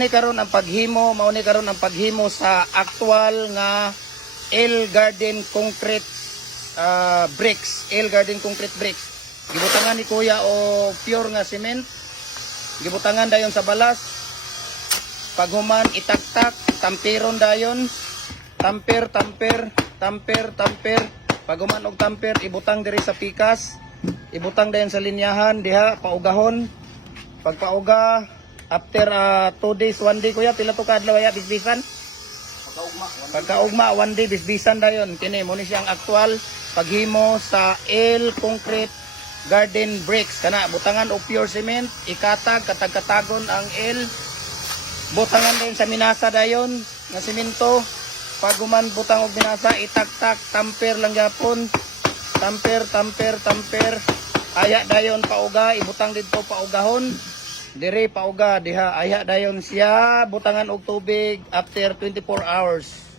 mauni karon ang paghimo sa actual nga L Garden concrete bricks, L Garden concrete bricks. Gibutangan ni kuya o pure nga cement. Gibutangan dayon sa balas. Paghuman itaktak, tamperon dayon. Tamper. Paghuman og tamper ibutang diri sa pikas. Ibutang dayon sa linyahan diha paugahon. Pagpauga after 2 days, 1 day kuya, pila to kadlaw ya bisbisan? Pagkaugma 1 day bisbisan dayon. Kini mo ni siyang aktual paghimo sa L concrete garden bricks kana butangan og pure cement, ikatag katag-katagon ang L. Butangan din sa minasa dayon nga semento. Paguman butang og minasa itaktak, tamper lang gyapon. Tamper. Aya dayon pauga, ibutang didto paugahon. Dire pauga diha aya dayon siya butangan og tubig after 24 hours.